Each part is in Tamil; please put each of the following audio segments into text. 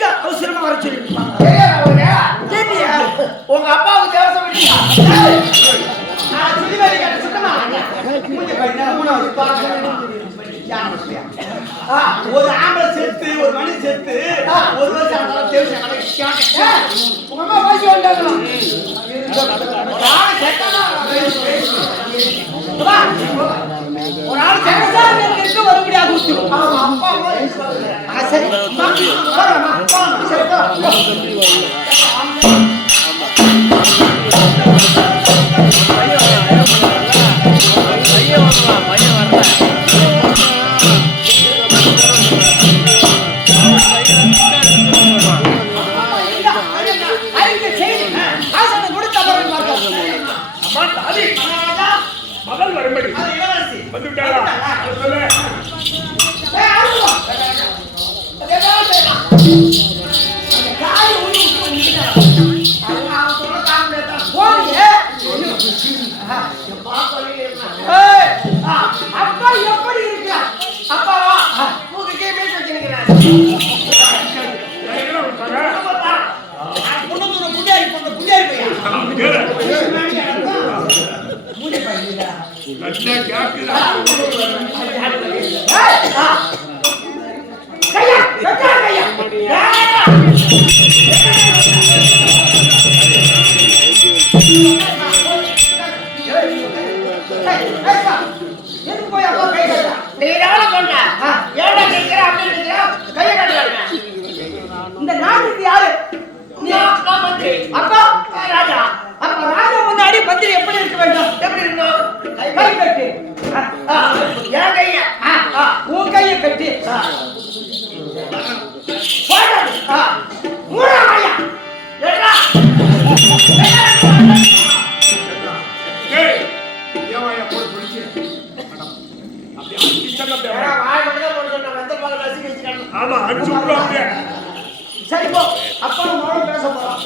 எதுக்கு அவசரமா வர சொல்லிருப்பாங்க? உங்க அப்பாவுக்கு தேவசம் ஒரு ஆம்பளை செத்து ஒரு மணி செத்து ஒரு வருஷம் உங்க அம்மா பேசி வந்தாங்க. ஒரு ஆள் இருக்க வர முடியாது. சரி மகள் வரும்படி வந்து விட்டாரா? அப்பா எப்படி இருக்க? அப்பாவா மூக்குக்கே பேச வச்சிருக்கிறார். இந்த நாட்டுக்கு யாரு? அப்பா ராஜா. அப்ப ராஜா முன்னாடி மந்திரி எப்படி இருக்க வேண்டும்? எப்படி இருக்கணும்? கை கட்டி என் கைய உன் கையை கட்டி சரி போ. அப்பா மோளம் பேச போறோம்.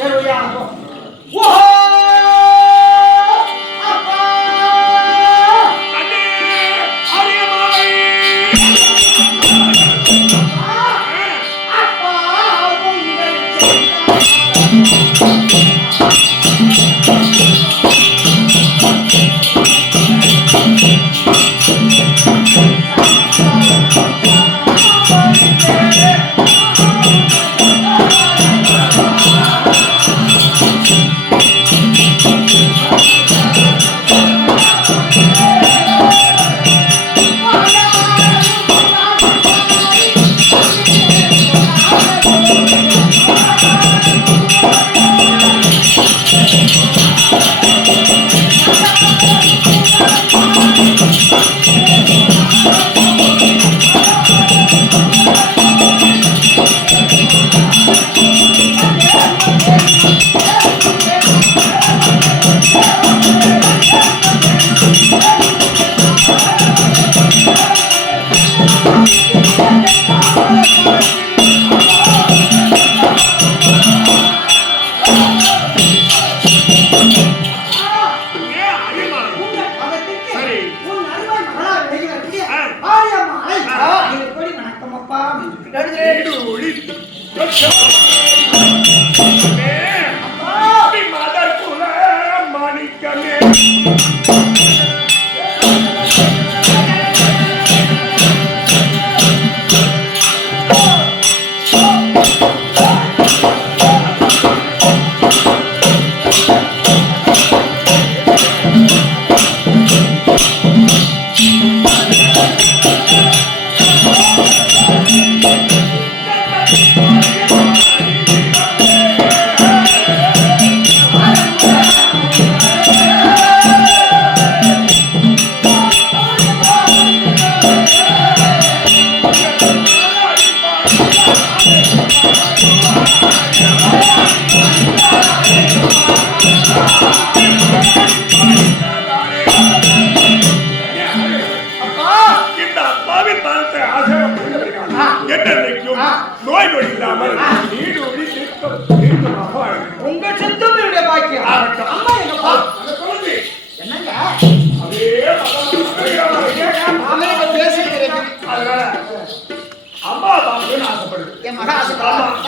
என் மகா ஆசைப்படுறேன்.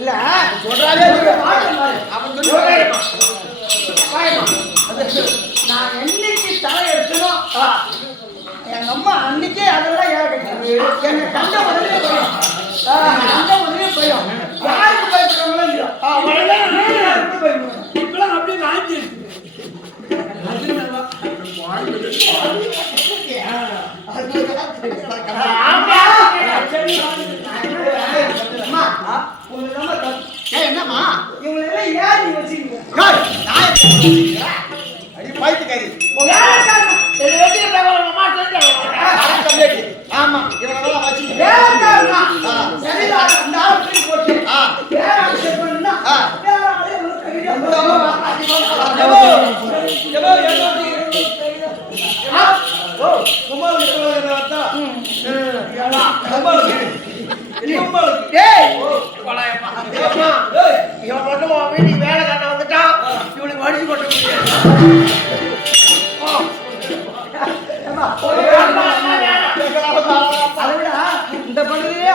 இல்ல சொல்றாலே அவன் சொல்லி நான் என்னைக்கு தலை எடுத்தனோ எங்க அம்மா அன்னைக்கே அதெல்லாம் ஏற கட்டி என்ன கண்ட உடனே போயிடும் கண்ட உடனே போயிடும் யாருக்கு பயப்படுறாங்களோ இல்லையோ இப்பெல்லாம் அப்படியே வாங்கி என்னம்மா இவங்களெல்லாம் ஏன் நீ வச்சுக்கீங்க ஆமா இவனெல்லாம் வச்சு வேலைக்காரன் வந்துட்டான் இவனுக்கு வடிச்சு கொட்ட முடியாது இந்த பகுதியே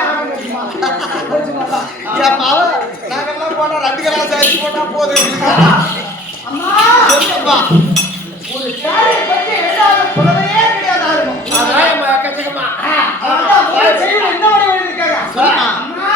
நாங்கெல்லாம் போனா 2 கிலோ சேர்த்து போட்டா போதும் அம்மா சொல்லுப்பா ஒரு சாரியை பத்தி எழுதாத புலவையே கிடையாது ஆரம்பம் அதான் கச்சகமா அதான் ஒரு செய்யுள் என்ன வழி எழுதிருக்காங்க சொல்லுமா அம்மா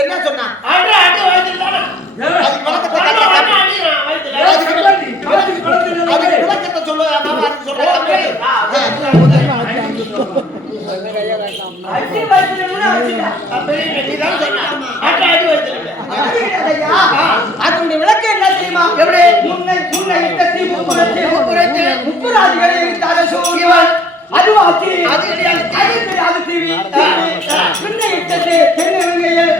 என்ன சொன்னா விளக்கத்தை சொல்லுவா மாமா அதுக்கு சொல்றேன் அதனுடைய விளக்கம் என்ன தெரியுமா? எப்படி முன்னை இட்ட தீ முப்புராதிகளை இழுத்தாத சூரியவன் அதுவாக்கி அது கிடையாது தீவி முன்னை இட்டது தென்னிலங்கையில்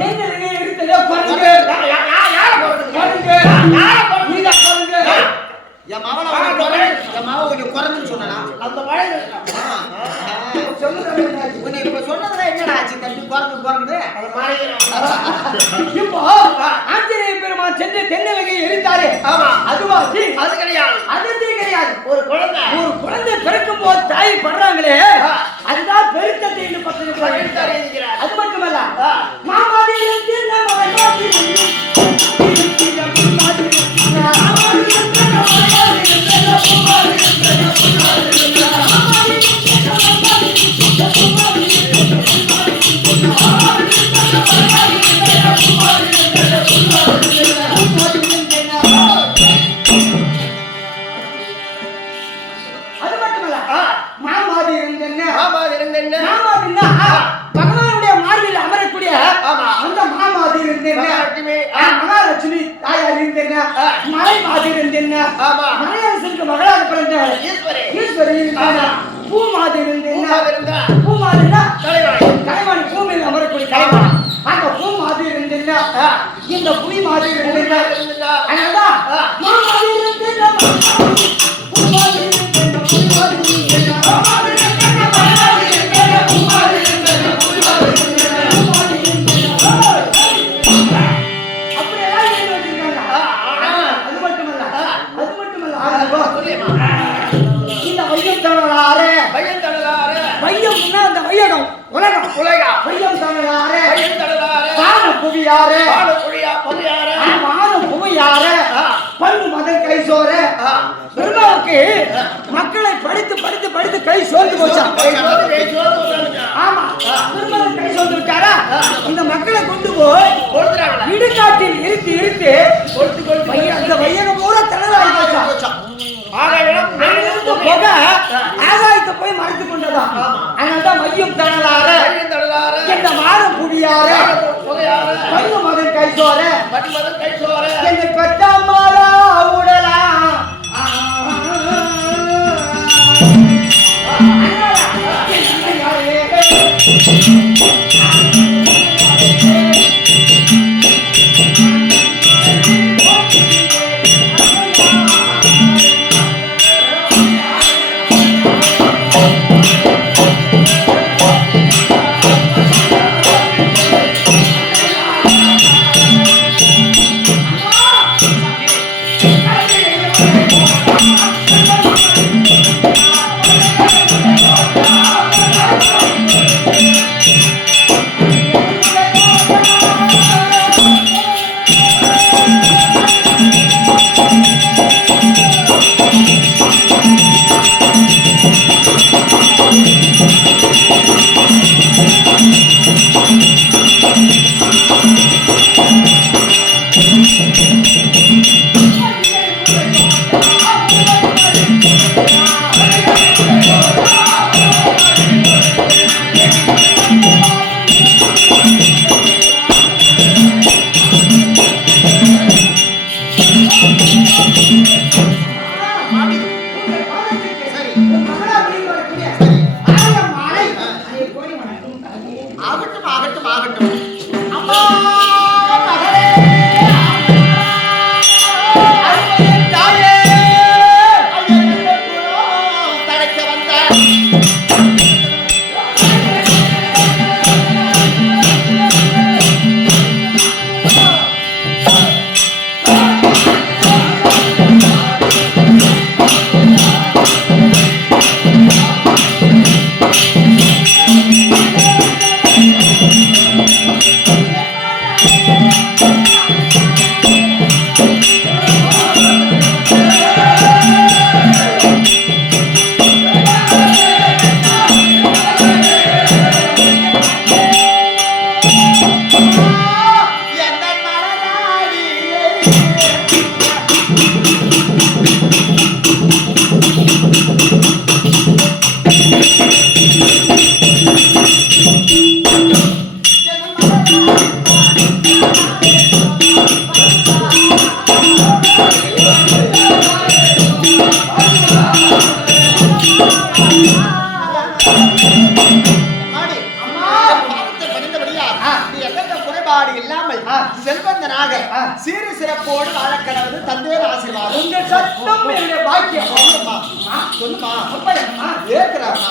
தென்னிலங்கையில் எடுத்ததோ குரங்கு நீதான் குரங்கு என் மகனை இப்போ ஆஞ்சநேய பெருமான் சென்று தென்னலகை எரித்தாரே, ஆமா. அதுவா அது கிடையாது. அது கிடையாது. ஒரு குழந்தை பிறக்கும் போது தாய் படுறாங்களே, அதுதான் பெருக்கத்தை பத்திரிக்கிறார். அது மட்டுமல்ல, மாமாதி பகவானுடைய மார்பில் அமரக்கூடிய அந்த மாமாதி மகாலட்சுமி தாயார் இருந்தேன், மலை மாதிரி இருந்தேன், மலையரசனுக்கு மகளாக பிறந்த ஈஸ்வரி, பூ மாதிரி இருந்தேன், பூ மாதிரினா கலைவாணி, பூமியில் அமரக்கூடிய கலைவாணி, அந்த பூ மாதிரி இருந்தேன், இந்த புலி மாதிரி இருந்தேன், அதனால்தான் மாமாதி இருந்தேன், பூ மாதிரி இருந்தேன், புலி மாதிரி இருந்தேன், மக்களை படித்து படித்து படித்து கை சோர்ந்து போச்சான். ஆமா, பெருமாள் கை சோர்ந்து விட்டாரா, இந்த மக்களை கொண்டு போய் இடுகாட்டில் இருத்தி இருத்தி அந்த வையகம் பூரா திணறாய் போச்சான். ஆகாயத்தை போய் மறைத்துக் கொண்டதான். அதனால்தான் மையம் தணலார என்ற மாறும் புவியார பைய மகன் கைசோர என்ற பெற்றமாரா உடலா செல்வந்தனாக சீர சிறப்போடு வாழக்கடவுது தந்தையர் ஆசீர்வாதம். உங்க சத்தம் என்னுடைய பாக்கியம். சொல்லுமா சொல்லுமா அப்பா என்னம்மா கேட்கிறாமா?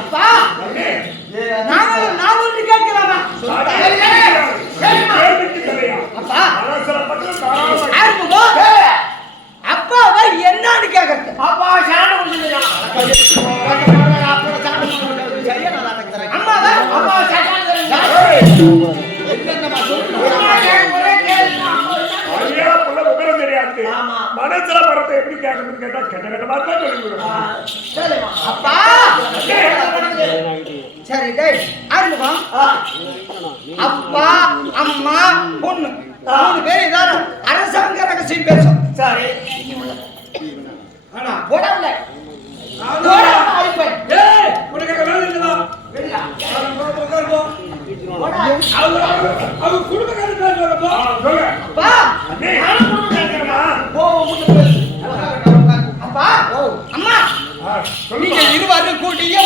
அப்பா நான் ஒன்று கேட்கலாமா? சொல்லுடா. என்னென்னமா சொல்லுங்க ஐயா புள்ள விவரம் தெரியாது ஆமா. மனசுல பரத்தை எப்படி கேட்கணும்னு கேட்டா கெட்ட கெட்ட மாதிரி தான் சொல்லி கொடுக்கணும். சரிம்மா. அப்பா சரி டேய் ஆரம்பிப்போம். அப்பா அம்மா பொண்ணு 3 பேர் இதான அரசாங்க ரகசியம் பேசும். சரி ஆனா போடல உனக்கு வேலை இல்லையா? அவங்க குடும்பக்காரர் பேர் சொல்லப்போ சொல்லு. அப்பா அண்ணே, நானும் குடும்பக்காரமா? அப்பா அம்மா சொல்லுங்க. நீங்க இருவரும் கூட்டியே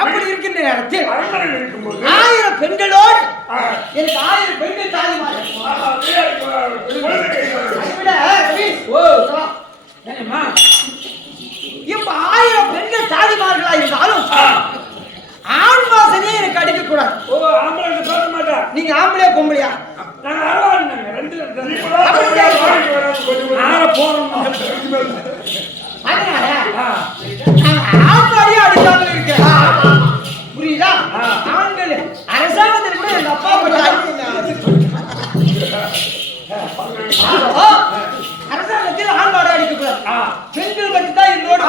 அப்படி இருக்கின்ற நேரத்தில் 1000 பெண்களோடு எனக்கு 1000 பெண்கள் தாய்மார்கள். இப்ப 1000 பெண்கள் தாய்மார்களா இருந்தாலும் ஆண் வாசனே எனக்கு அடிக்க கூடாது. நீங்க ஆம்பளையா பொம்பளையா? அதனால ஆண்பாடியே அடிக்காமல் இருக்கேன். புரியுதா? ஆண்கள் அரசாங்கத்தில் கூட எங்க அப்பா அரசாங்கத்தில் ஆண்பாடு அடிக்க கூடாது. பெண்கள் பற்றி தான் என்னோட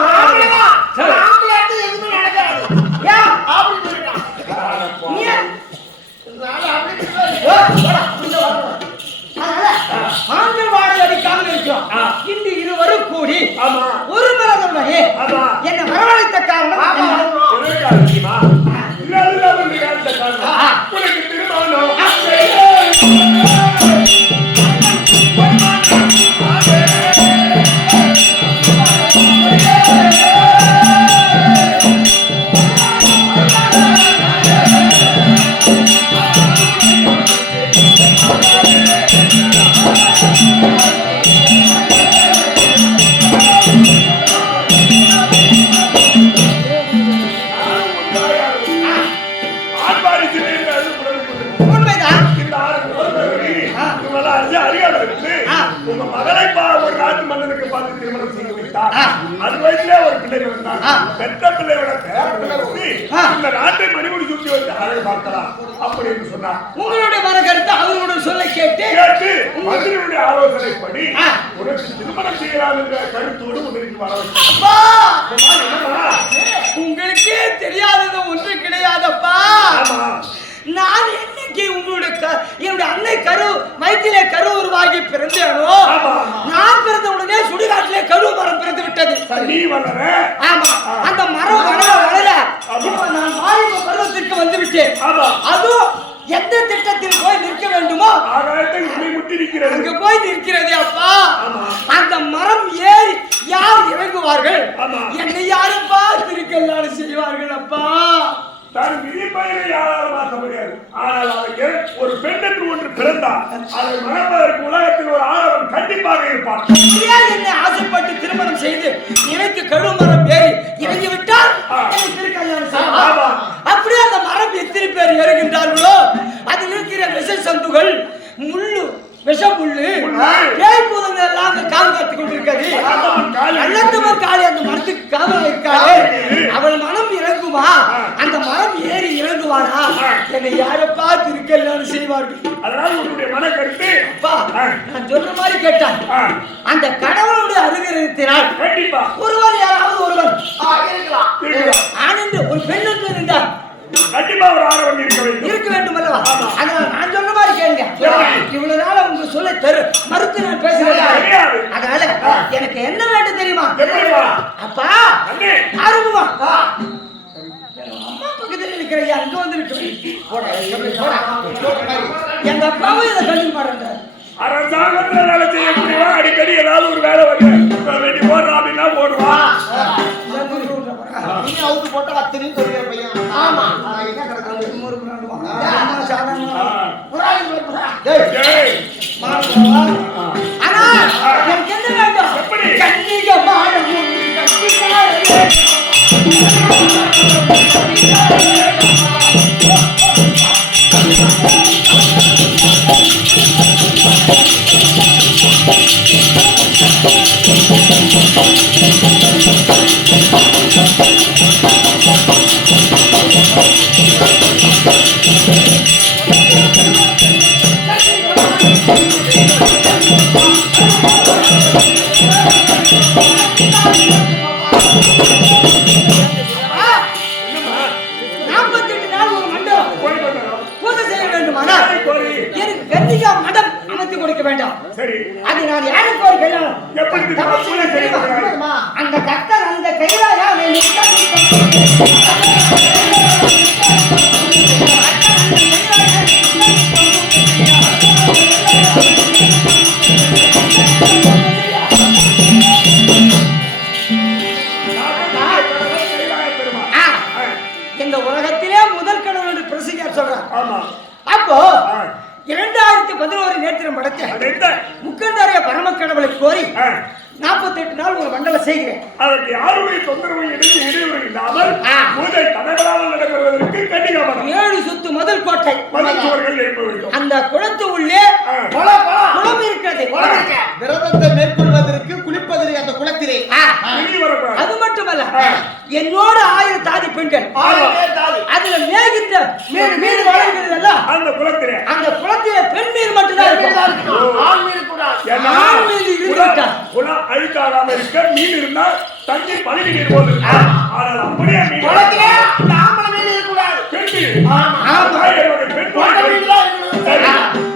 ஆண்கள் வாடகை அடிக்காமல் இருக்கிறோம். இன்று இருவரும் கூடி ஒரு மரபுடைய என்ன வரவழைத்த காரணம் உங்க மகளை ஒரு நாட்டு மன்னனுக்கு பார்த்து திருமணம் செய்து வைத்தார். அது வயசுல ஒரு பிள்ளை வந்தார். பெற்ற பிள்ளையோட இந்த நாட்டை மணிமுடி சுற்றி வைத்து அழகு பார்க்கலாம் அப்படின்னு சொன்னார். உங்களுடைய மன கருத்து அவர்களுடைய சொல்ல கேட்டு மந்திரியுடைய ஆலோசனைப்படி உனக்கு திருமணம் செய்யலாம் என்ற கருத்தோடு உங்களுக்கு வர உங்களுக்கே தெரியாதது ஒன்று கிடையாதப்பா. நான் என்னைக்கு என்னுடைய அன்னை வயிற்றிலே கரு உருவாகி பிறந்தேனோ நான் பிறந்த உடனே சுடுகாட்டிலே கரு மரம் பிறந்து விட்டது. ஆமா, அந்த மரம் வளர வளர நான் வாலிப பருவத்திற்கு வந்து விட்டேன். அதுவும் எந்த திட்டத்தில் போய் நிற்க வேண்டுமோ அங்க போய் நிற்கிறது அப்பா. அந்த மரம் ஏறி யார் இறங்குவார்கள்? என்னை யாரும் பார்த்திருக்கலான்னு செய்வார்கள் அப்பா. தன் விதிப்பயனை யாராலும் மாற்ற முடியாது. ஆனால் அவருக்கு ஒரு பெண் என்று ஒன்று பிறந்தார். அதை மணப்பதற்கு உலகத்தில் ஒரு ஆணவன் கண்டிப்பாக இருப்பார். என்னை ஆசைப்பட்டு திருமணம் செய்து எனக்கு கழுமரம் ஏறி இறங்கி விட்டால் அப்படியே அந்த மரம் எத்தனை பேர் ஏறுகின்றார்களோ அதில் இருக்கிற விஷ சந்துகள் முள்ளு விஷமுள்ளு பேய்பூதங்க எல்லாம் கால் காத்துக் கொண்டிருக்கிறது. நல்லத்தவன் காலி அந்த மரத்துக்கு காவல் இருக்காரு. அவள் மனம் இறங்குமா? அந்த மரம் ஏறி இறங்குவாரா? என்னை யாரை பார்த்து இருக்கலான்னு செய்வார்கள். அதனால உன்னுடைய மன கருத்து அப்பா நான் சொன்ன மாதிரி கேட்டான். அந்த கடவுளுடைய அனுகிரகத்தினால் கண்டிப்பா ஒருவர் யாராவது ஒருவர் ஆண் என்று ஒரு பெண் என்று இருந்தார். கண்டிப்பா ஒரு ஆணவன் இருக்க வேண்டும் அல்லவா? அதனால நான் சொன்ன மாதிரி கேளுங்க. இவ்வளவு நாள் உங்க சொல்ல மறுத்து நான் பேசுறேன். அதனால எனக்கு என்ன வேண்டும் தெரியுமா? அப்பா ஆரம்பமா அம்மா பக்கத்தில் இருக்கிற அங்க வந்து எங்க அப்பாவும் இதை கண்டிப்பா மாட்டேன். அரசாங்கத்தில் வேலை செய்யக்கூடியவா அடிக்கடி ஏதாவது ஒரு வேலை வந்து வேண்டி போடுறான் அந்த கத்தர் அந்த கையிலாயா இந்த உலகத்திலே முதல் கடவுள் என்று பிரசிங்கர் சொல்றார். அப்போ 2011 நேத்திரம் படத்தை முக்கந்தாரிய பரம கடவுளை கோரி 48 நாள் ஒரு மண்டலம் செய்கிறேன். அதற்கு யாருடைய தொந்தரவு இடையூறு இல்லாமல் பூஜை தடங்களாக நடைபெறுவதற்கு கண்டிப்பாக 7 சுத்து முதல் கோட்டை மதச்சுவர்கள் எழுப்ப வேண்டும். அந்த குளத்து உள்ளே குளம் இருக்கிறது. விரதத்தை மேற்கொள்வதற்கு குளிப்பதற்கு அந்த குளத்திலே அது மட்டுமல்ல, என்னோட 1000 தாதி பெண்கள் அதுல மேகின்ற மீன் வளர்கிறதல்ல அந்த குளத்திலே பெண் மீன் மட்டும்தான் இருக்கும். ஆண் மீன் கூட ஆண் மீன் இருந்துட்டா குளம் அழுக்காகாம இருக்க மீன் இருந்தா தண்ணி பழகி நீர் போது. ஆனால் அப்படியே மீன் குளத்திலே ஆம்பளை மீன் இருக்கக்கூடாது. பெண் மீன்.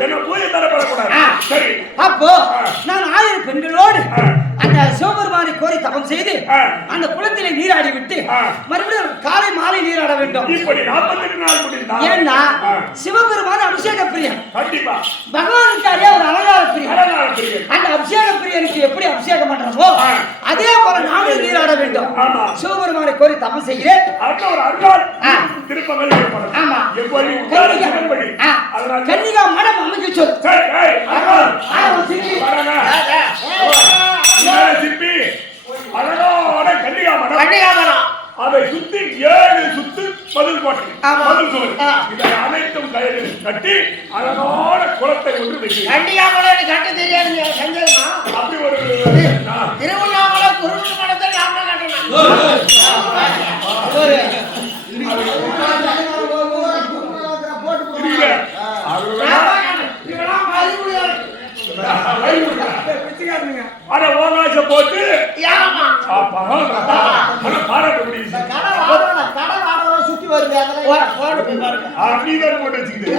என்ன பூஜை தரப்படக்கூடாது. சரி, அப்போ நான் 1000 பெண்களோடு அந்த சிவபெருமானை கோரி தவம் செய்து அந்த குளத்திலே நீராடி விட்டு மறுபடியும் காலை மாலை நீராட வேண்டும். இப்படி 48 நாள் முடிந்தா ஏன்னா சிவபெருமான அபிஷேக பிரியன். கண்டிப்பா பகவானுக்காரே ஒரு அலங்கார பிரியன். அந்த அபிஷேக பிரியனுக்கு எப்படி அபிஷேகம் பண்றோமோ அதே போல நானும் நீராட வேண்டும். சிவபெருமானை கோரி தவம் செய்கிறேன். ஒரு அருளால் திருப்பங்கள் ஏற்படும். ஆமா, எப்படி கன்னிகா மடம் அமைக்க சொல். சிற்பி அழகான கன்னிகா மடம் அதை சுத்தி 7 சுத்து பதில் கோட்டை பதில் சுவர் இதை அனைத்தும் கயிறு கட்டி அழகான குளத்தை ஒன்று வைத்து கட்ட தெரியாது சந்தேகமா அப்படி ஒரு திருவண்ணாமலை குருட்டு மடத்தை நாம கட்டணும். போட்டு பாராட்ட முடியும். சுத்தி வருது போட்டு வச்சுக்கிட்டு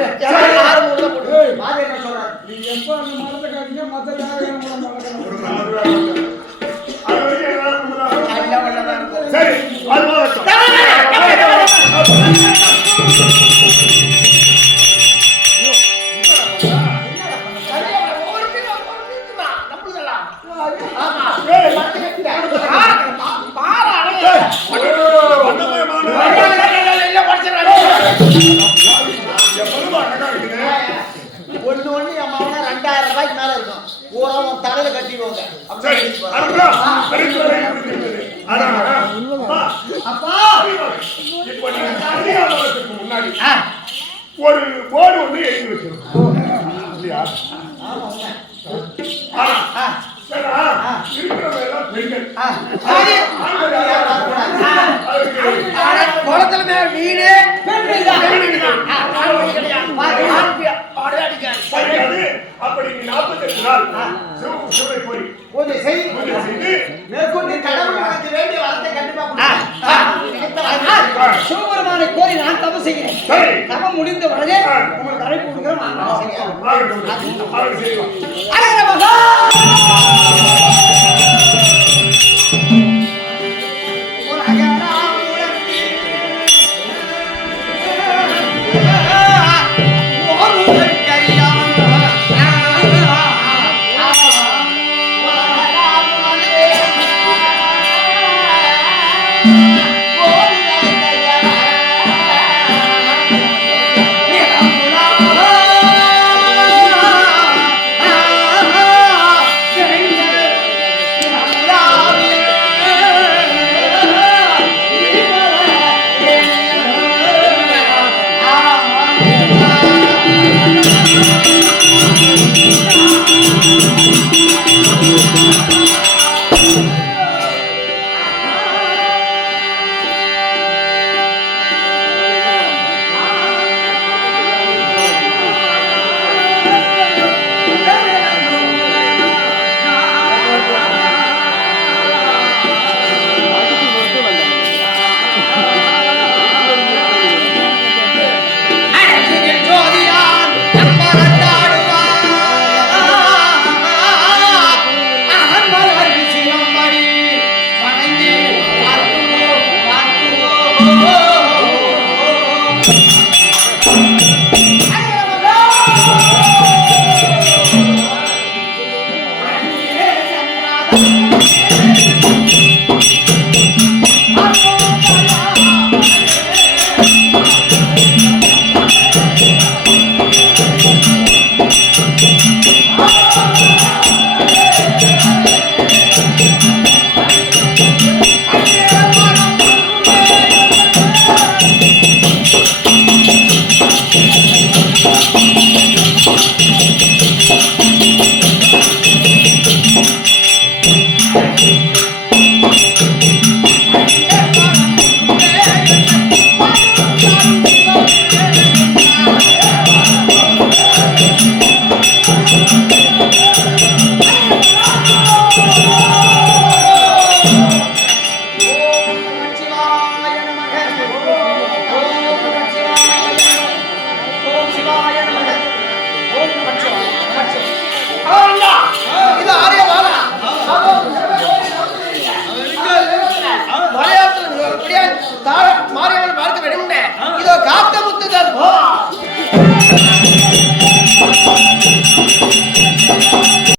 சரி ஒண்ணு என் மகனா 2000 ரூபாய்க்கு மேல இருக்கும். பூரா தலையில கட்டிடுவாங்க. முன்னாடி ஒரு போர்டு ஒன்று எழுதி வச்சிருக்கோம். குளத்துல மீனே அப்படி 48 நாள் சிவனை போய் பூஜை செய்து மேற்கொண்டு கடவுள் எனக்கு வேண்டிய வரத்தை கண்டிப்பா சிவபெருமானை கோரி நான் தவம் செய்கிறேன். தவம் முடிந்த உடனே உங்களுக்கு அழைப்பு கொடுக்கிறோம். ஆ